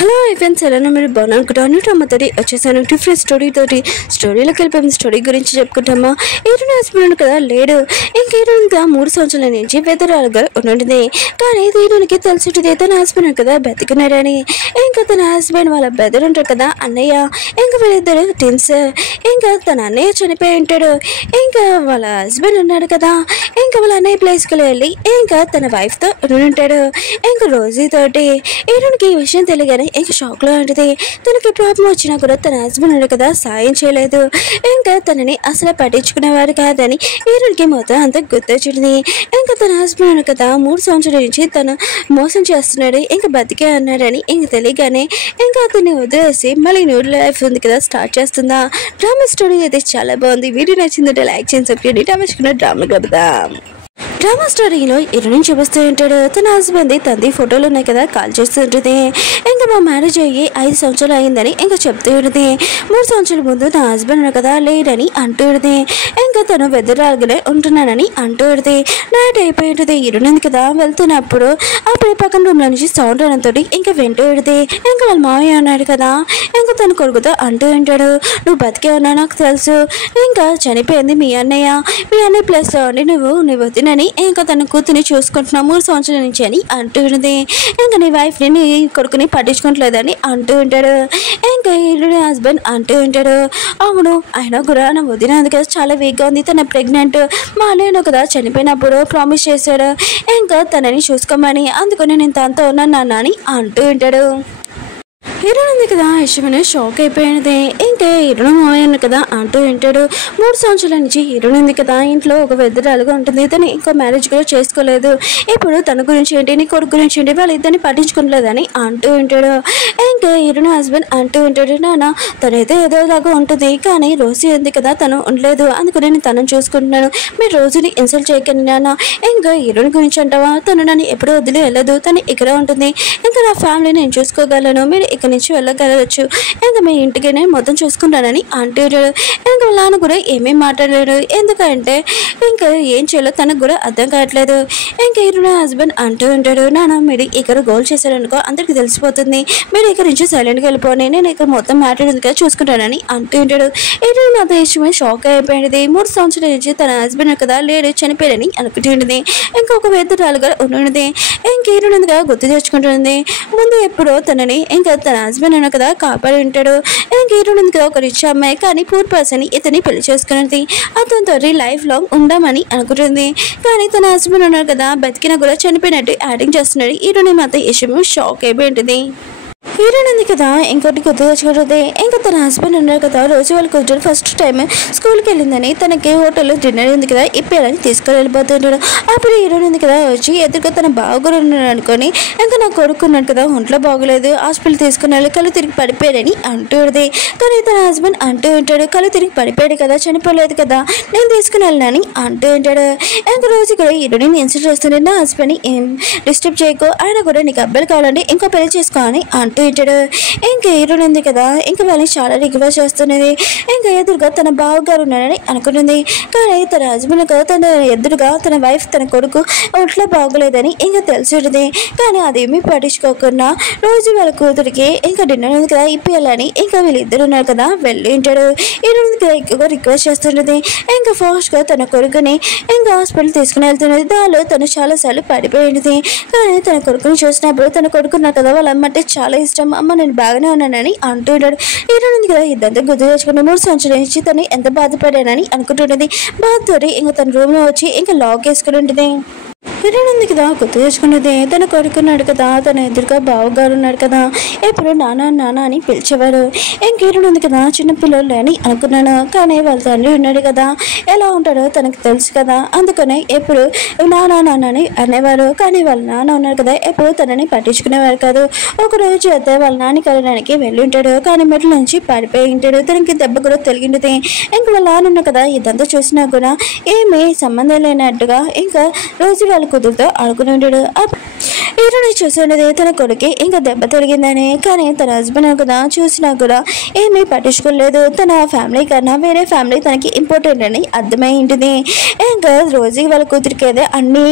Hello friends, ఎలా మీరు బాగున్నాను అమ్మతోటి వచ్చేసాను డిఫరెంట్ స్టోరీలోకి వెళ్ళిపోయింది. స్టోరీ గురించి చెప్పుకుంటామా. హీరోయిన్ హస్బెండ్ కదా లేడు. ఇంక హీరోయిన్గా 3 సంవత్సరాల నుంచి వెదరాలుగా ఉండింది. కానీ హీరోయిన్కి తెలిసింది తన హస్బెండ్ కదా బతికున్నాడని. ఇంకా తన హస్బెండ్ వాళ్ళ బ్రదర్ ఉంటారు కదా అన్నయ్య, ఇంకా వీళ్ళిద్దరు టిన్స్. ఇంకా తన అన్నయ్య చనిపోయి ఉంటాడు. ఇంకా వాళ్ళ హస్బెండ్ ఉన్నాడు కదా, ఇంకా వాళ్ళ అన్నయ్య ప్లేస్కి వెళ్ళి ఇంకా తన వైఫ్తో ఉంటాడు. ఇంకా రోజుతోటి హీరోయిన్కి ఈ విషయం తెలియగానే ఇంకా షాక్ లో ఉంటుంది. తనకి ప్రాబ్లం వచ్చినా కూడా తన హస్బెండ్ ఉన్నాడు కదా సాయం చేయలేదు. ఇంకా తనని అసలు పట్టించుకునేవారు కాదని హీరోయిన్కి మొత్తం అంతా గుర్తొచ్చింది. ఇంకా తన హస్బెండ్ ఉన్నాడు కదా 3 సంవత్సరాల నుంచి తను మోసం చేస్తున్నాడు, ఇంకా బతికే అన్నాడని ఇంక తెలియగానే ఇంకా అతన్ని వదిలేసి మళ్ళీ న్యూ లైఫ్ ఉంది కదా స్టార్ట్ చేస్తుందా. డ్రామా స్టోరీ అయితే చాలా బాగుంది. వీడియో నచ్చిందంటే లైక్ చేయండి, సబ్స్క్రైబ్ చేయండి. డ్రామా కదా. డ్రామా స్టోరీలో హీరోయిన్ చూపిస్తూ ఉంటాడు. తన హస్బెండ్ తండ్రి ఫోటోలు ఉన్నాయి కదా కాల్ చేస్తూ ఉంటుంది. ఇంకా మా మ్యారేజ్ అయ్యి 5 సంవత్సరాలు అయిందని ఇంకా చెప్తూ ఉంటుంది. 3 సంవత్సరాల ముందు నా హస్బెండ్ కదా లేడని అంటూ ఉంటుంది. ఇంకా తను వెదరాలుగానే ఉంటున్నానని అంటూ ఉంటుంది. నైట్ అయిపోయి ఉంటుంది. హీరోయిన్ కదా వెళ్తున్నప్పుడు అప్పుడే పక్కన రూమ్ లో నుంచి సౌండ్ అనతో ఇంకా వింటూ ఉంటుంది. ఇంకా వాళ్ళ మామయ్య ఉన్నాడు కదా, ఇంకా తన కొడుకుతో అంటూ ఉంటాడు, నువ్వు బతికే ఉన్నా నాకు తెలుసు, ఇంకా చనిపోయింది మీ అన్నయ్య ప్లేస్ లో ఉండి నువ్వు వదినని ఇంకా తన కూతుని చూసుకుంటున్నావు 3 సంవత్సరాల నుంచి అని అంటూ ఉంటుంది. ఇంకా నీ వైఫ్ని నీ కొడుకుని పట్టించుకోవట్లేదని అంటూ ఉంటాడు. ఇంకా హీరోయిన్ హస్బెండ్ అంటూ ఉంటాడు, అవును అయినా కూడా నా వదిన కదా చాలా వీక్గా ఉంది, తన ప్రెగ్నెంట్, మా అన్నయ్య కదా చనిపోయినప్పుడు ప్రామిస్ చేశాడు ఇంకా తనని చూసుకోమని, అందుకని నేను తనతో ఉన్నాను నాన్న అని అంటూ ఉంటాడు. హీరోయిన్ ఉంది కదా యశ్వని షాక్ అయిపోయినది. ఇంకా హీరోయిన్ మావయ్య కదా అంటూ ఉంటాడు, 3 సంవత్సరాల నుంచి హీరోయిన్ ఉంది కదా ఇంట్లో ఒక వెదరాలుగా ఉంటుంది, తను ఇంకో మ్యారేజ్ కూడా చేసుకోలేదు, ఇప్పుడు తన గురించి ఏంటి నీ కొడుకు గురించి ఏంటి వాళ్ళిద్దరిని పట్టించుకోలేదని అంటూ ఉంటాడు. ఇంకా హీరోయిన్ హస్బెండ్ అంటూ ఉంటాడు, నాన్న తనైతే ఏదోలాగా ఉంటుంది కానీ రోజు ఉంది కదా తను ఉండలేదు, అందుకని నేను తనను చూసుకుంటున్నాను, మీరు రోజుని ఇన్సల్ట్ చేయకండి నాన్న. ఇంకా హీరోయిన్ గురించి అంటావా, తను నన్ను ఎప్పుడూ వదిలి వెళ్ళదు, తను ఇక్కడ ఉంటుంది, ఇంకా నా ఫ్యామిలీ నేను చూసుకోగలను, మీరు ఇక్కడ నుంచి వెళ్ళగలవచ్చు, ఇంకా మీ ఇంటికి నేను మొత్తం చూసుకుంటానని అంటాడు. ఇంకా నాన్న కూడా ఏమేమి మాట్లాడాడు, ఎందుకంటే ఇంకా ఏం చేయాలో తనకు కూడా అర్థం కావట్లేదు. ఇంకా హీరోయిన్ హస్బెండ్ అంటూ ఉంటాడు, నాన్న మీరు ఇక్కడ గోల్ చేశారనుకో అందరికి తెలిసిపోతుంది, మీరు ఇక్కడ నుంచి సైలెంట్గా వెళ్ళిపోయి నేను ఇక్కడ మొత్తం మాట్లాడేందుకు చూసుకుంటానని అంటూ ఉంటాడు. హీరోయిన్ మాత్రం ఇష్టమే షాక్ అయిపోయింది. 3 సంవత్సరాల నుంచి తన హస్బెండ్ కదా లేడు చనిపోయాడని అనుకుంటుంది. ఇంకొక వేదరాలుగా ఉన్నది. ఇంక హీరోయిన్గా గుర్తు తెచ్చుకుంటుంది, ముందు ఎప్పుడో తనని ఇంకా తన హస్బెండ్ అన్న కదా కాపాడి ఉంటాడు. ఇంక హీరోయిన్ కదా ఒక రిచ్ అమ్మాయి కానీ పూర్ పర్సన్ ఇతని పెళ్లి చేసుకున్నది, అతనితో లైఫ్ లాంగ్ ఉందామని అనుకుంటుంది. కానీ తన హస్బెండ్ ఉన్నారు కదా బతికినా కూడా చనిపోయినట్టు యాక్టింగ్ చేస్తున్నాడు. హీరోయిన్ మాత్రం ఇష్టమే షాక్ అయిపోయి ఉంటుంది. హీరోయిన్ ఉంది కదా ఇంకోటి గుర్తు తెచ్చుకుంటుంది. ఇంకా తన హస్బెండ్ ఉన్నారు కదా రోజు వాళ్ళ కూతురు ఫస్ట్ టైం స్కూల్కి వెళ్ళిందని తనకి హోటల్లో డిన్నర్ ఉంది కదా ఇప్పేయాలని తీసుకొని వెళ్ళిపోతుంటాడు. అప్పుడు హీరోయిన్ ఉంది కదా వచ్చి ఎదురుగా తన బావగారు ఉన్నాడు అనుకొని ఇంకా నా కొడుకున్నాడు కదా ఒంట్లో బాగోలేదు హాస్పిటల్ తీసుకుని వెళ్ళి కళ్ళు తిరిగి పడిపోయాడని అంటుంది. కానీ తన హస్బెండ్ అంటూ ఉంటాడు, కళ్ళు తిరిగి పడిపోయాడు కదా చనిపోలేదు కదా నేను తీసుకుని వెళ్ళినని అంటూ ఉంటాడు. ఇంకా రోజు కూడా హీరోయిన్ ఇన్సల్ట్ చేస్తుండే, నా హస్బెండ్ని ఏం డిస్టర్బ్ చేయకు, ఆయన కూడా నీకు అబ్బాయిలు కావాలంటే ఇంకో పెళ్లి చేసుకో అని అంటూ ఉంటాడు. ఇంకా హీరోయిన్ ఉంది కదా ఇంకా వాళ్ళని చాలా రిక్వెస్ట్ చేస్తున్నది. ఇంకా ఎదురుగా తన బావగారు ఉన్నాడని అనుకుంటుంది. కానీ తన హస్బెండ్ కదా తన ఎదురుగా తన వైఫ్ తన కొడుకు ఒంట్లో బాగోలేదని ఇంకా తెలిసి ఉంటుంది. కానీ అదేమీ పట్టించుకోకుండా రోజు వాళ్ళ కూతురికి ఇంకా డిన్నర్ ఉంది కదా ఇప్పేయాలని ఇంకా వీళ్ళిద్దరు ఉన్నారు కదా వెళ్ళి ఉంటాడు. హీరోయిన్ కదా ఎక్కువగా రిక్వెస్ట్ చేస్తున్నది. ఇంకా ఫాస్ట్గా తన కొడుకుని ఇంకా హాస్పిటల్ తీసుకుని వెళ్తున్నది. దానిలో తను చాలాసార్లు పడిపోయింది. కానీ తన కొడుకుని చూసినప్పుడు తన కొడుకున్నారు కదా వాళ్ళ అమ్మంటే చాలా ఇష్టం, అమ్మ నేను బాగానే ఉన్నానని అంటూ ఉంటాడు. హీరోయిన్ కదా ఇద్దంతా గుర్తు తెచ్చుకుంటే 3 సంవత్సరాల నుంచి తను ఎంత బాధపడానని అనుకుంటుంటుంది. బాధతో ఇంకా తన రూమ్ లో వచ్చి ఇంకా లాక్ వేసుకుని ఉంటుంది. హీరోయిన్ ఉంది కదా గుర్తు తెచ్చుకున్నది. తన కొడుకున్నాడు కదా తన ఎదురుగా బావగారు ఉన్నాడు కదా ఎప్పుడు నాన్న నాన్న అని పిలిచేవారు. ఇంక హీరోయిన్ ఉంది కదా చిన్నపిల్లలు అని అనుకున్నాను, కానీ వాళ్ళ తండ్రి ఉన్నాడు కదా ఎలా ఉంటాడో తనకు తెలుసు కదా, అందుకనే ఎప్పుడు నాన్న నాన్న అని అనేవారు. కానీ వాళ్ళ నాన్న ఉన్నారు కదా ఎప్పుడు తనని పట్టించుకునేవారు కాదు. ఒకరోజు అయితే వాళ్ళ నాన్న కలడానికి వెళ్ళి ఉంటాడు, కానీ మెట్ల నుంచి పడిపోయి ఉంటాడు. తనకి దెబ్బ కూడా తొలగింటుంది. ఇంక వాళ్ళ నాన్న ఉన్నా కదా ఇదంతా చూసినా కూడా ఏమీ సంబంధం లేనట్టుగా ఇంకా రోజు వాళ్ళ కుదురుతో ఆడుకుని ఉంటాడు. హీరోని చూసినది తన కొడుకు ఇంకా దెబ్బ తిరిగిందని, కానీ తన హస్బెండ్ కదా చూసినా కూడా ఏమీ పట్టించుకోలేదు. తన ఫ్యామిలీ కన్నా వేరే ఫ్యామిలీ తనకి ఇంపార్టెంట్ అని అర్థమైంది. ఇంకా రోజు వాళ్ళ కూతురికి అదే అన్నీ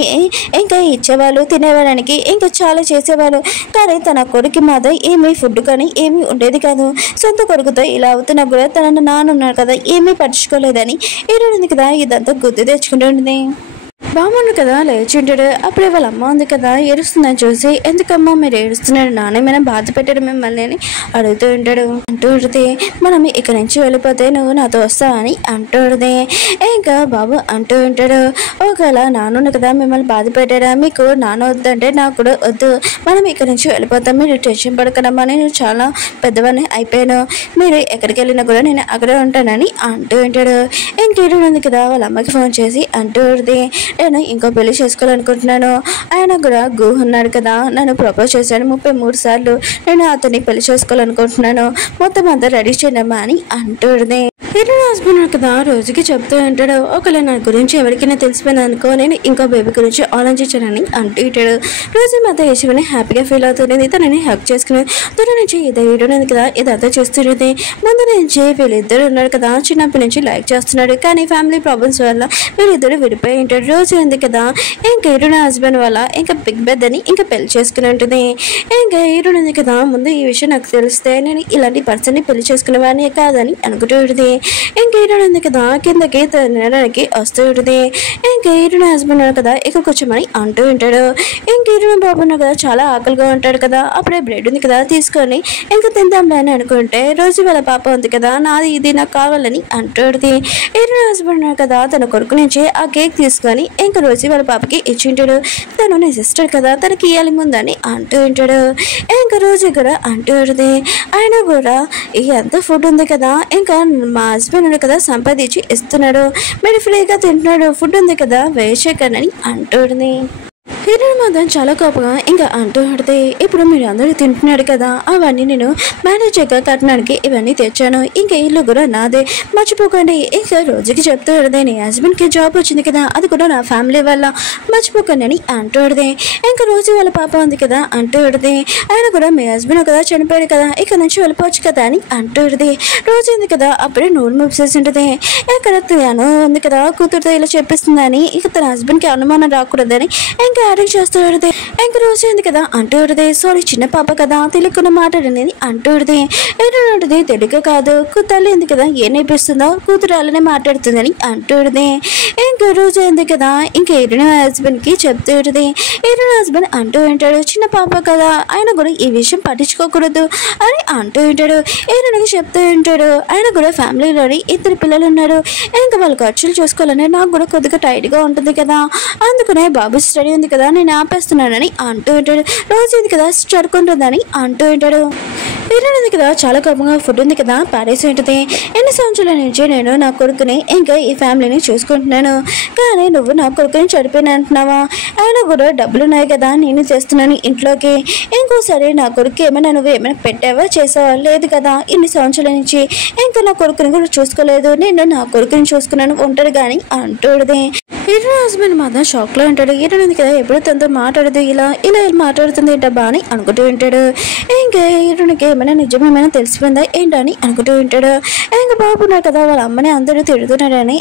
ఇంకా ఇచ్చేవాళ్ళు, తినేవాడానికి ఇంకా చాలా చేసేవాళ్ళు. కానీ తన కొడుకు మాత్రం ఏమీ ఫుడ్ కానీ ఏమీ ఉండేది కాదు. సొంత కొడుకుతో ఇలా అవుతున్నా కూడా తన నాన్న ఉన్నారు కదా ఏమీ పట్టించుకోలేదని హీరోయిన్ కదా ఇదంతా గుర్తు తెచ్చుకుంటుంది. బాగుండు కదా లేచుంటాడు. అప్పుడే వాళ్ళ అమ్మ ఉంది కదా ఏడుస్తుందని చూసి, ఎందుకమ్మా మీరు ఏడుస్తున్నాడు, నానేమైనా బాధ పెట్టాడు మిమ్మల్ని అని అడుగుతూ ఉంటాడు. అంటూ ఉంటుంది, మనం ఇక్కడి నుంచి వెళ్ళిపోతే నువ్వు నాతో వస్తావు అని అంటూ ఉంటుంది. ఇంకా బాబు అంటూ ఉంటాడు, ఒకవేళ నాన్న కదా మిమ్మల్ని బాధ పెట్టాడా, మీకు నాన్న వద్దంటే నాకు కూడా వద్దు, మనం ఇక్కడి నుంచి వెళ్ళిపోతాం, మీరు టెన్షన్ పడకడమ్మా, నేను చాలా పెద్దవాడిని అయిపోయాను, మీరు ఎక్కడికి వెళ్ళినా కూడా నేను అక్కడే ఉంటానని అంటూ ఉంటాడు. ఇంకేడు ఉంది కదా వాళ్ళ అమ్మకి ఫోన్ చేసి అంటూ ఉంటుంది, నేను ఇంకో పెళ్లి చేసుకోవాలనుకుంటున్నాను, ఆయన కూడా ఉన్నాడు కదా నన్ను ప్రపోజ్ చేశాను 33 సార్లు, నేను అతన్ని పెళ్లి చేసుకోవాలనుకుంటున్నాను, మొత్తం అంతా రెడీ చేయడమ్మా అని అంటుంది. హీరోయిన్ హస్బెండ్ కదా రోజుకి చెప్తూ ఉంటాడు, ఒకవేళ నా గురించి ఎవరికైనా తెలిసిపోయింది అనుకో నేను ఇంకో బేబీ గురించి ఆలోచించానని అంటూ ఉంటాడు. రోజు మాత్రం యశోని హ్యాపీగా ఫీల్ అవుతుంది. తనని హక్ చేసుకుని తన నుంచి ఇదే హీరోయిన్ కదా ఇదంతా చేస్తున్నది. ముందు నుంచి వీళ్ళిద్దరు ఉన్నారు కదా చిన్నప్పటి నుంచి లైక్ చేస్తున్నాడు, కానీ ఫ్యామిలీ ప్రాబ్లమ్స్ వల్ల వీళ్ళిద్దరు విడిపోయి ఉంటాడు. రోజు ఉంది కదా ఇంకా హీరోయిన్ హస్బెండ్ వల్ల ఇంకా బిగ్ బెడ్ అని ఇంకా పెళ్లి చేసుకుని ఉంటుంది. ఇంకా హీరోయిన్ ఉంది కదా ముందు ఈ విషయం నాకు తెలిస్తే నేను ఇలాంటి పర్సన్ని పెళ్లి చేసుకునేవాడిని కాదని అనుకుంటూ ఉంటుంది. ఇంకా హీరోయిన్ ఉంది కదా కిందకి తినడానికి వస్తూ ఉంటుంది. ఇంకా హీరోయిన్ హస్బెండ్ కదా ఇక్కడ కూర్చోమని అంటూ ఉంటాడు. ఇంకా హీరోయిన్ బాబు కదా చాలా ఆకలిగా ఉంటాడు కదా, అప్పుడే బ్రెడ్ ఉంది కదా తీసుకొని ఇంకా తిందాంలే అని అనుకుంటే రోజు వాళ్ళ పాప ఉంది కదా నాది ఇది నాకు కావాలని అంటుంది. హీరోయిన్ హస్బెండ్ కదా తన కొడుకు నుంచి ఆ కేక్ తీసుకొని ఇంకా రోజు వాళ్ళ పాపకి ఇచ్చింటాడు. తను నీ సిస్టర్ కదా తనకి ఇవ్వాలి ముందని అంటూ ఉంటాడు. ఇంకా రోజు కూడా అంటూ ఉంటుంది, ఆయన కూడా ఎంత ఫుడ్ ఉంది కదా ఇంకా మా హస్బెండ్ కదా సంపాదించి ఇస్తున్నాడు, మీరు ఫ్రీగా తింటున్నాడు, ఫుడ్ ఉంది కదా వేస్ట్ చేయకనని అంటుంది. హీరోయిన్ మాత్రం చాలా కోపంగా ఇంకా అంటూ ఉంటుంది, ఇప్పుడు మీరు అందరూ తింటున్నాడు కదా అవన్నీ నేను మేనేజ్ చేయక కట్టడానికి ఇవన్నీ తెచ్చాను, ఇంకా ఇల్లు కూడా నాదే మర్చిపోకండి. ఇంకా రోజుకి చెప్తూ ఉంటుంది, నీ హస్బెండ్కి జాబ్ వచ్చింది కదా అది కూడా నా ఫ్యామిలీ వల్ల మర్చిపోకండి అని అంటూ ఉంటుంది. ఇంకా రోజు వాళ్ళ పాప ఉంది కదా అంటూ ఉంటుంది, ఆయన కూడా మీ హస్బెండ్ కదా చనిపోయాడు కదా ఇక్కడ నుంచి వెళ్ళిపోవచ్చు కదా అని అంటూ ఉంటుంది. రోజు ఉంది కదా అప్పుడే నోరు మూసేసి ఉంటుంది. ఇక్కడ తను ఉంది కదా కూతురుతో ఇలా చెప్పిస్తుందని ఇక తన హస్బెండ్కి అనుమానం రాకూడదని ఇంకా అడిగి చేస్తూ ఉంటుంది. ఇంకా రోజు ఉంది కదా అంటూ ఉంటుంది, సారీ చిన్న పాప కదా తెలియకుండా మాట్లాడనేది అంటూ ఉంటుంది. ఏంటంటే తెలుగు కాదు తల్లి ఉంది కదా ఏం నేర్పిస్తుందో కూతురు అలానే మాట్లాడుతుందని అంటూ ఉంటుంది. ఇంకా రోజు ఉంది కదా ఇంకా హీరోయిన్ హస్బెండ్కి చెప్తూ ఉంటుంది. హీరోయిన్ హస్బెండ్ అంటూ ఉంటాడు, చిన్న పాప కదా ఆయన కూడా ఈ విషయం పట్టించుకోకూడదు అని అంటూ ఉంటాడు. హీరోయిన్కి చెప్తూ ఉంటాడు, ఆయన కూడా ఫ్యామిలీలోని 2 పిల్లలు ఉన్నారు, ఇంకా వాళ్ళ ఖర్చులు చూసుకోవాలని నాకు కూడా కొద్దిగా టైట్గా ఉంటుంది కదా, అందుకనే బాబు స్టడీ ఉంది కదా నేను ఆపేస్తున్నానని అంటూ ఉంటాడు. రోజు ఇది కదా చదువుకుంటుందని అంటూ ఉంటాడు. హీరోయిన్ కదా చాలా కోపంగా ఫుడ్ ఉంది కదా పారేసి ఉంటుంది. ఎన్ని సంవత్సరాల నుంచి నేను నా కొడుకుని ఇంకా ఈ ఫ్యామిలీని చూసుకుంటున్నాను, కానీ నువ్వు నా కొడుకుని చనిపోయిన అంటున్నావా, ఆయన కూడా డబ్బులు ఉన్నాయి కదా నేను చేస్తున్నాను ఇంట్లోకి, ఇంకోసారి నా కొడుకు ఏమైనా నువ్వు ఏమైనా పెట్టావా చేసావా లేదు కదా, ఇన్ని సంవత్సరాల నుంచి ఇంకా నా కొడుకుని కూడా చూసుకోలేదు, నేను నా కొడుకుని చూసుకున్నాను ఉంటాడు కానీ అంటుంది. హీరోయిన్ హస్బెండ్ మాత్రం షాక్లో ఉంటాడు. హీరోయిన్ కదా ఎప్పుడు తనతో మాట్లాడదు ఇలా మాట్లాడుతుంది ఏంటబ్బా అని అనుకుంటూ ఉంటాడు. ఇంకా హీరోయిన్కి ఏమైనా నిజమేమైనా తెలిసిపోయిందా ఏంటని అనుకుంటూ ఉంటాడు. ఇంకా బాబున్నారు కదా వాళ్ళ అమ్మని అందరూ తిడుతున్నాడని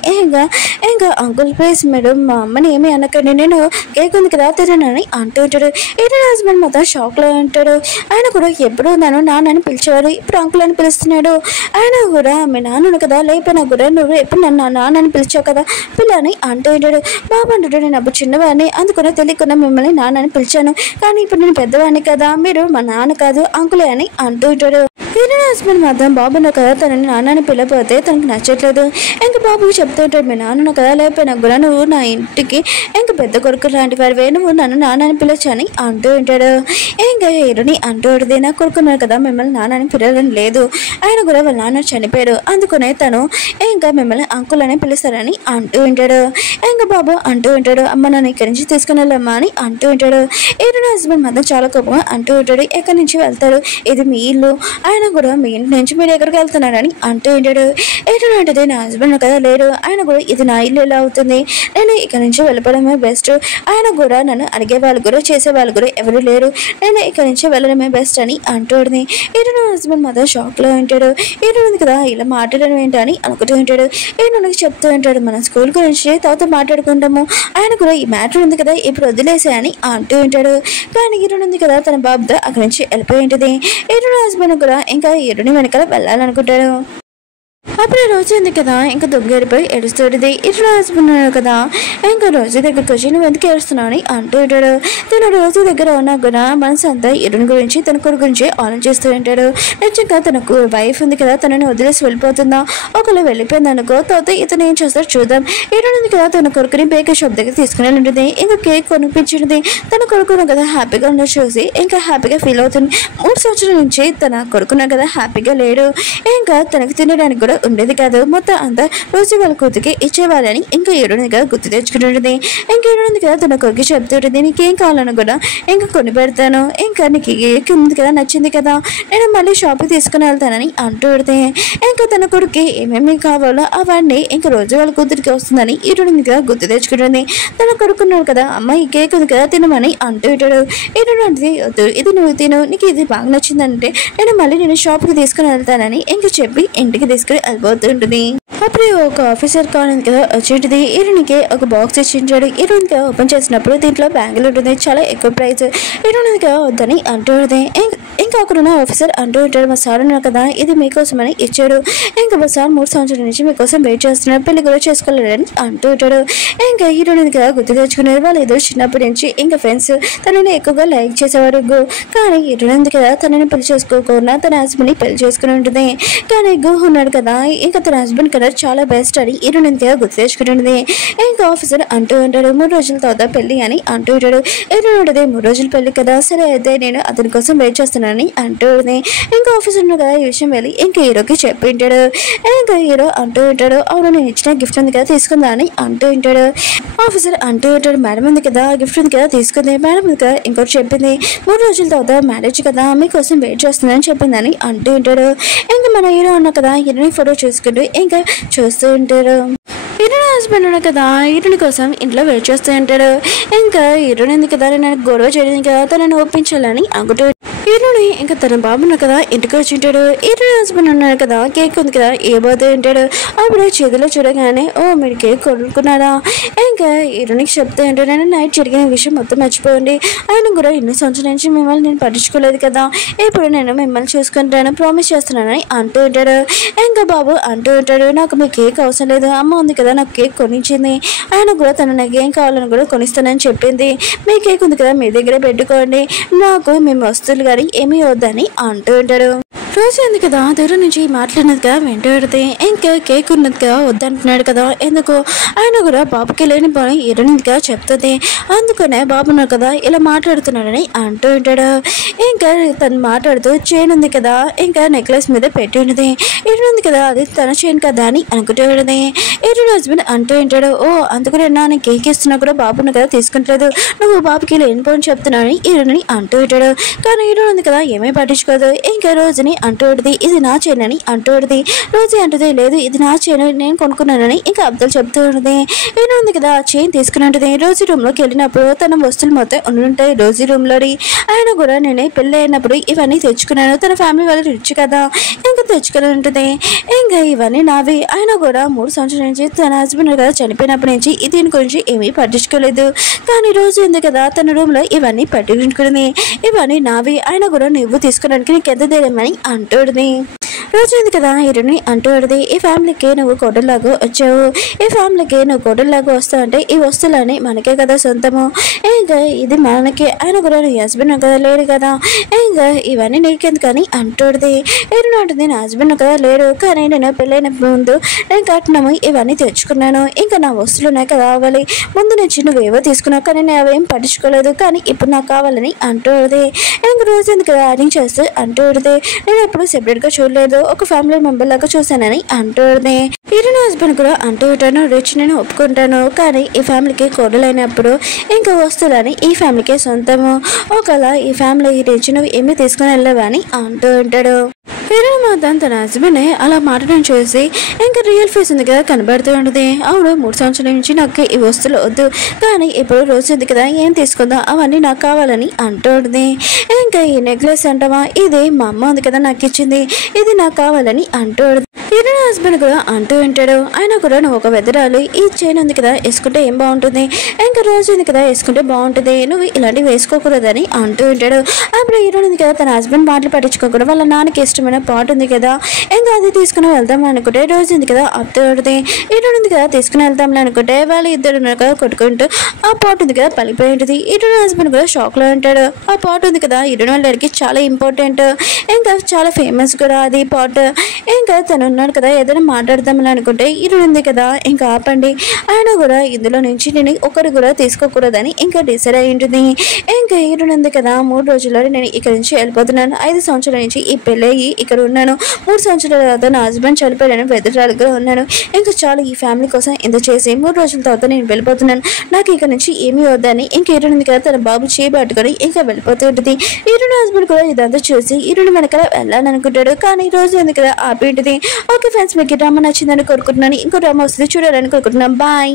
ఇంకా అంకుల్ ప్లీజ్ మేడం మా అమ్మని ఏమీ అనకండి నేను కేక్ ఉంది కదా తినని అంటూ ఉంటాడు. హీరోయిన్ హస్బెండ్ మాత్రం షాక్లో ఉంటాడు. ఆయన కూడా ఎప్పుడు నన్ను నాన్నని పిలిచేవాడు ఇప్పుడు అంకుల్ అని పిలుస్తున్నాడు, ఆయన కూడా మీ నాన్నను కదా లేకపోయినా కూడా నువ్వు ఎప్పుడు నన్ను నాన్నని పిలిచావు కదా పిల్లని అంటూ ఉంటాడు. బాబు అంటాడు, నేను అప్పుడు చిన్నవాడిని అందుకునే తెలియకుండా మిమ్మల్ని నాన్నని పిలిచాను, కానీ ఇప్పుడు నేను పెద్దవాడిని కదా మీరు మా నాన్న కాదు అంకులే అని అంటూ ఉంటాడు. హీరోయిన్ హస్బెండ్ మాత్రం బాబును కదా తనని నాన్నని పిల్లపోతే తనకు నచ్చట్లేదు. ఇంకా బాబుకి చెప్తూ ఉంటాడు, మీ నాన్నను కదా లేకపోయినా కూడా నువ్వు నా ఇంటికి ఇంకా పెద్ద కొడుకు లాంటి వారివే, నువ్వు నన్ను నాన్నని పిలవచ్చని అంటూ ఉంటాడు. ఇంకా హీరోని అంటూ ఉంటుంది, నా కొడుకున్నారు కదా మిమ్మల్ని నాన్నని పిలవడం లేదు, ఆయన కూడా వాళ్ళ నాన్న చనిపోయాడు అందుకునే తను ఇంకా మిమ్మల్ని అంకుల్ అని పిలుస్తారని అంటూ ఉంటాడు. ఇంకా బాబు అంటూ ఉంటాడు, అమ్మ నన్ను ఇక్కడి నుంచి తీసుకుని వెళ్ళమ్మా అని అంటూ ఉంటాడు. హీరోయిన్ హస్బెండ్ మాత్రం చాలా కోపంగా అంటూ ఉంటాడు, ఎక్కడి నుంచి వెళ్తాడు ఇది మీ ఇల్లు, ఆయన కూడా కూడా మీ ఇంటి నుంచి మీరు ఎక్కడికి వెళ్తున్నారని అంటూ ఉంటాడు. ఏంటంటే నా హస్బెండ్ కదా లేరు, ఆయన కూడా ఇది నా ఇల్లు ఎలా అవుతుంది, నేను ఇక్కడ నుంచి వెళ్ళిపోవడమే బెస్ట్, ఆయన కూడా నన్ను అడిగే వాళ్ళు కూడా చేసే వాళ్ళు కూడా ఎవరు లేరు, నేను ఇక్కడ నుంచి వెళ్ళడమే బెస్ట్ అని అంటుంది. ఈయన నా హస్బెండ్ మాత్రం షాక్లో ఉంటాడు. ఈయన ఉంది కదా ఇలా మాట్లాడడం ఏంటని అనుకుంటూ ఉంటాడు. ఈయన చెప్తూ ఉంటాడు మన స్కూల్ గురించి తర్వాత మాట్లాడుకుంటాము, ఆయన కూడా ఈ మ్యాటర్ ఉంది కదా ఇప్పుడు వదిలేసే అని అంటూ ఉంటాడు. కానీ ఈయన ఉంది కదా తన బాబుతో అక్కడి నుంచి వెళ్ళిపోయి ఉంటుంది. ఈయన హస్బెండ్ కూడా ఇంకా ఈరుని వెనకాల వెళ్ళాలనుకుంటాడు. అప్పుడు రోజు ఉంది కదా ఇంకా దొంగరిపోయి ఏడుస్తుంటుంది. ఇటు హస్బెండ్ కదా ఇంకా రోజు దగ్గరికి వచ్చి నువ్వు ఎందుకు ఏడుస్తున్నావు అని అంటూ ఉంటాడు. తను రోజు దగ్గర ఉన్నా కూడా మనసు అంతా ఇరుని గురించి తన కొడుకు గురించి ఆలోచిస్తూ ఉంటాడు. నిజంగా తనకు వైఫ్ ఉంది కదా తనని వదిలేసి వెళ్ళిపోతుందా, ఒకళ్ళు వెళ్ళిపోయింది అనుకో తర్వాత ఇతను ఏం చేస్తాడు చూద్దాం. ఇరుని కదా తన కొడుకుని బేకర్ షాప్ దగ్గర తీసుకుని ఉంటుంది. ఇంకా కేక్ కొనిపించింది. తన కొడుకును కదా హ్యాపీగా ఉన్న చూసి ఇంకా హ్యాపీగా ఫీల్ అవుతుంది. 3 సంవత్సరాల నుంచి తన కొడుకున్న కదా హ్యాపీగా లేడు, ఇంకా తనకు తినడానికి కూడా ఉండేది కాదు, మొత్తం అంతా రోజు వాళ్ళ కూతురికి ఇచ్చేవాళ్ళని ఇంకా ఏడునిగా గుర్తు తెచ్చుకుంటుంటుంది. ఇంకా ఏడుంది కదా తన కొడుకు చెప్తుంటుంది నీకేం కావాలని కూడా ఇంకా కొని పెడతాను, ఇంకా నీకు కేక్ ఉంది కదా నచ్చింది కదా నేను మళ్ళీ షాప్కి తీసుకుని వెళ్తానని అంటూ పెడితే ఇంకా తన కొడుకు ఏమేమి కావాలో అవన్నీ ఇంకా రోజు వాళ్ళ కూతురికి వస్తుందని ఏడునిగా గుర్తు తెచ్చుకుంటుంది. తన కొడుకున్నాడు కదా అమ్మ ఈ కేక్ ఉంది కదా తినమని అంటూ ఉంటాడు. ఏడు అంటే వద్దు ఇది నువ్వు తిను, నీకు ఇది బాగా నచ్చిందంటే నేను మళ్ళీ నేను షాప్కి తీసుకుని వెళ్తానని ఇంకా చెప్పి ఇంటికి తీసుకుని వెళ్ళిపోతుంటుంది. అప్పుడు ఒక ఆఫీసర్ కాల్ ఉంది కదా వచ్చేటిది. ఈరునికి ఒక బాక్స్ ఇచ్చించాడు. ఈరునిగా ఓపెన్ చేసినప్పుడు దీంట్లో బ్యాంగిల్ ఉంటుంది, చాలా ఎక్కువ ప్రైస్. ఈరునిగా వద్దని అంటూ ఉంటుంది. ఇంకా అక్కడున్న ఆఫీసర్ అంటూ ఉంటాడు మా సార్ ఉన్నారు కదా ఇది మీకోసమని ఇచ్చాడు, ఇంకా మా సార్ 3 సంవత్సరాల నుంచి మీకోసం వెయిట్ చేస్తున్నాడు, పెళ్లి కూడా చేసుకోలేడని అంటూ ఉంటాడు. ఇంకా హీరోయిన్గా గుర్తు తెచ్చుకునేది వాళ్ళు ఏదో చిన్నప్పటి నుంచి ఇంకా ఫ్రెండ్స్ తనని ఎక్కువగా లైక్ చేసేవారు. కానీ హీరోయిన్ కదా తనని పెళ్లి చేసుకోకుండా తన హస్బెండ్ని పెళ్లి చేసుకుని ఉంటుంది. కానీ ఉన్నాడు కదా ఇంకా తన హస్బెండ్ కదా చాలా బెస్ట్ అని హీరోయిన్గా గుర్తు తెచ్చుకుంటుంది. ఇంకా ఆఫీసర్ అంటూ ఉంటాడు 3 రోజుల తర్వాత పెళ్లి అని అంటూ ఉంటాడు. హీరోయిన్ 3 రోజులు పెళ్లి కదా సరే అయితే నేను అతని కోసం వెయిట్ చేస్తున్నానని అంటూ ఉంటుంది. ఇంకా ఆఫీసర్ కదా ఈ విషయం వెళ్ళి ఇంకా హీరోకి చెప్పి ఉంటాడు. ఇంకా హీరో అంటూ ఉంటాడు అవును నేను ఇచ్చిన గిఫ్ట్ ఉంది కదా తీసుకుందా అని అంటూ ఉంటాడు. ఆఫీసర్ అంటూ ఉంటాడు మేడం ఉంది కదా గిఫ్ట్ ఉంది కదా తీసుకుంది, మేడం ఉంది కదా ఇంకోటి చెప్పింది 3 రోజుల తర్వాత మ్యారేజ్ కదా మీకోసం వెయిట్ చేస్తుందని చెప్పిందని అంటూ ఉంటాడు. ఇంకా మన హీరో అన్న కదా హీరోని ఫోటో చూసుకుంటూ ఇంకా చూస్తూ ఉంటారు. హీరోయిన్ హస్బెండ్ ఉన్నా కదా హీరోని కోసం ఇంట్లో వెయిట్ చేస్తూ ఉంటాడు. ఇంకా హీరోయిన్ ఉంది కదా నేను గొడవ చేయడం కదా తనని ఒప్పించాలని అనుకుంటూ హీరోని ఇంకా తన బాబున్న కదా ఇంటికి వచ్చి ఉంటాడు. హీరోయిన్ హస్బెండ్ ఉన్నాడు కదా కేక్ ఉంది కదా ఏబోతూ ఉంటాడు. అప్పుడు చేతిలో చూడగానే ఓ మీరు కేక్ కొనుక్కున్నారా, ఇంకా హీరోనికి చెప్తూ ఉంటాడు నేను నైట్ జరిగిన విషయం మొత్తం మర్చిపోయింది, ఆయన కూడా ఎన్ని సంవత్సరాల నుంచి మిమ్మల్ని నేను పట్టించుకోలేదు కదా ఇప్పుడు నేను మిమ్మల్ని చూసుకుంటాను ప్రామిస్ చేస్తున్నానని అంటూ ఉంటాడు. ఇంకా బాబు అంటూ ఉంటాడు నాకు మీ కేక్ అవసరం లేదు, అమ్మ ఉంది కదా నాకు కేక్ కొనిచ్చింది, ఆయన కూడా తన నాకు ఏం కావాలని కూడా కొనిస్తానని చెప్పింది, మీ కేక్ ఉంది కదా మీ దగ్గరే పెట్టుకోండి, నాకు మేము వస్తువులు కానీ ఏమీ వద్దని అంటూ ఉంటాడు. రోజు ఉంది కదా దూరం నుంచి మాట్లాడినదిగా వెంటాడితే ఇంకా కేక్ ఉన్నదిగా వద్దంటున్నాడు కదా ఎందుకు ఆయన కూడా బాబుకి లేని పని ఎరనిదిగా చెప్తుంది, అందుకనే బాబున్నారు కదా ఇలా మాట్లాడుతున్నాడని అంటూ ఉంటాడు. ఇంకా తను మాట్లాడుతూ చైన్ ఉంది కదా ఇంకా నెక్లెస్ మీద పెట్టి ఉన్నది, ఎరుంది కదా అది తన చైన్ కదా అని అనుకుంటూ ఉన్నది. ఎరుడు హస్బెండ్ అంటూ ఉంటాడు ఓ అందుకనే నేను కేక్ ఇస్తున్నా కూడా బాబును కదా తీసుకుంటలేదు, నువ్వు బాబుకి లేని పని చెప్తున్నావు ఎరుని అంటూ ఉంటాడు. కానీ ఎరుడు ఉంది కదా ఏమీ పట్టించుకోదు. ఇంకా రోజుని అంటూ ఉంటుంది ఇది నా చైన్ అని అంటూ ఉంటుంది. రోజు అంటుంది లేదు ఇది నా చైన్ నేను కొనుక్కున్నానని ఇంకా అబ్దుల్ చెప్తూ ఉంటుంది. ఏదో ఉంది కదా ఆ చైన్ తీసుకుని ఉంటుంది. రోజు రూమ్లోకి వెళ్ళినప్పుడు తన వస్తువులు మొత్తం ఉండుంటాయి రోజు రూమ్లోని. ఆయన కూడా నేనే పెళ్ళి అయినప్పుడు ఇవన్నీ తెచ్చుకున్నాను, తన ఫ్యామిలీ వాళ్ళు రిచ్ కదా ఇంకా తెచ్చుకుని ఉంటుంది. ఇంకా ఇవన్నీ నావి. ఆయన కూడా 3 సంవత్సరాల నుంచి తన హస్బెండ్ కదా చనిపోయినప్పటి నుంచి దీని గురించి ఏమీ పట్టించుకోలేదు. కానీ రోజు ఉంది కదా తన రూమ్లో ఇవన్నీ పట్టించుకుని ఇవన్నీ నావి, ఆయన కూడా నువ్వు తీసుకోవడానికి నీకు ఎంత ధైర్యమని అంటూడిది. రోజు ఉంది కదా హీరోని అంటూ అడిది ఈ ఫ్యామిలీకి నువ్వు కోటల్లాగా వచ్చావు, ఈ ఫ్యామిలీకి నువ్వు కోటల్లాగా వస్తావు అంటే ఈ వస్తువులని మనకే కదా సొంతము, ఇంకా ఇది మనకి ఆయన కూడా నీ హస్బెండ్ కదా లేడు కదా ఇంకా ఇవన్నీ నీకెందుకని అంటూడిది. హీరోని అంటుంది నా హస్బెండ్ కదా లేడు కానీ నేను పెళ్ళైన ముందు నేను కట్టినాము ఇవన్నీ తెచ్చుకున్నాను, ఇంకా నా వస్తువులు నాకు కావాలి, ముందు నుంచి నువ్వేవో తీసుకున్నావు కానీ నేను అవేం పట్టించుకోలేదు కానీ ఇప్పుడు నాకు కావాలని అంటూడిది. ఇంక రోజు ఎందుకు కదా యాడింగ్ చేస్తూ అంటూడిది నేను ఎప్పుడు సెపరేట్గా చూడలేదు, ఒక ఫ్యామిలీ మెంబర్ లాగా చూసానని అంటుంది. హీరోయిన్ హస్బెండ్ కూడా అంటూ ఉంటాను రిచ్ నేను ఒప్పుకుంటాను కానీ ఈ ఫ్యామిలీకి కోడలైనప్పుడు ఇంకా వస్తుందని ఈ ఫ్యామిలీకే సొంతము, ఒకలా ఈ ఫ్యామిలీ రిచ్ నువ్వు ఏమీ తీసుకుని వెళ్ళవని అంటూ ఉంటాడు. హీరోయిన్ మాత్రం తన హస్బెండ్ అలా మాట్లాడడం చూసి ఇంకా రియల్ ఫేస్ ఉంది కదా కనబడుతూ ఉంటుంది. అవును 3 సంవత్సరాల నుంచి నాకు ఈ వస్తువులు వద్దు, కానీ ఇప్పుడు రోజు ఉంది కదా ఏం తీసుకుందా అవన్నీ నాకు కావాలని అంటూ ఉంటుంది. ఇంకా ఈ నెక్లెస్ అంటావా, ఇది మా అమ్మ ఉంది కదా నాకు ఇచ్చింది, ఇది నాకు కావాలని అంటూ హీరోయిన్ హస్బెండ్ కూడా అంటూ ఉంటాడు. ఆయన కూడా నువ్వు ఒక వెదరాలు, ఈ చైన్ ఉంది కదా వేసుకుంటే ఏం బాగుంటుంది, ఇంకా రోజు ఉంది కదా వేసుకుంటే బాగుంటుంది, నువ్వు ఇలాంటివి వేసుకోకూడదని అంటూ ఉంటాడు. అప్పుడు హీరోయిన్ ఉంది కదా తన హస్బెండ్ మాటలు పట్టించుకోకూడదు, వాళ్ళ నాన్నకి ఇష్టమైన పాట ఉంది కదా ఇంకా అది తీసుకుని వెళ్దాం అనుకుంటే రోజు ఉంది కదా అప్తుంది. హీరోయిన్ ఉంది కదా తీసుకుని వెళ్దాం అనుకుంటే వాళ్ళు ఇద్దరు కదా కొట్టుకుంటూ ఆ పాట ఉంది కదా పలిపోయి ఉంటుంది. హీరోయిన్ హస్బెండ్ కూడా షాక్ లో ఉంటాడు. ఆ పాట ఉంది కదా హీరోయిన్ వాళ్ళకి చాలా ఇంపార్టెంట్, ఇంకా చాలా ఫేమస్ కూడా అది పాట. ఇంకా తను ఉన్నాడు కదా ఏదైనా మాట్లాడదామని అనుకుంటే హీరోయిన్ ఉంది కదా ఇంకా ఆపండి, ఆయన కూడా ఇందులో నుంచి నేను ఒకరు కూడా తీసుకోకూడదని ఇంకా డిసైడ్ అయి ఉంటుంది. ఇంకా హీరోయిన్ ఉంది కదా 3 రోజుల్లో నేను ఇక్కడ నుంచి వెళ్ళిపోతున్నాను, 5 సంవత్సరాల నుంచి ఈ పెళ్ళయి ఇక్కడ ఉన్నాను, 3 సంవత్సరాల తర్వాత నా హస్బెండ్ చనిపోయాను, వెదరాలుగా ఉన్నాను, ఇంకా చాలు ఈ ఫ్యామిలీ కోసం ఎంత చేసి 3 రోజుల తర్వాత నేను వెళ్ళిపోతున్నాను, నాకు ఇక్కడ నుంచి ఏమీ వద్దని ఇంకా హీరోయిన్ ఉంది కదా తన బాబు చేయబట్టుకొని ఇంకా వెళ్ళిపోతూ ఉంటుంది. హీరోయిన్ హస్బెండ్ కూడా ఇదంతా చూసి హీరోయిన్ వెనకాల వెళ్ళాలని అనుకుంటాడు, కానీ ఈ రోజు ఉంది కదా ఆపి ఉంటుంది. ఓకే ఫ్రెండ్స్, మీకు డ్రామా నచ్చిందని కోరుకుంటున్నాను. ఇంకో డ్రామా వస్తుంది చూడాలని కోరుకుంటున్నాను. బాయ్.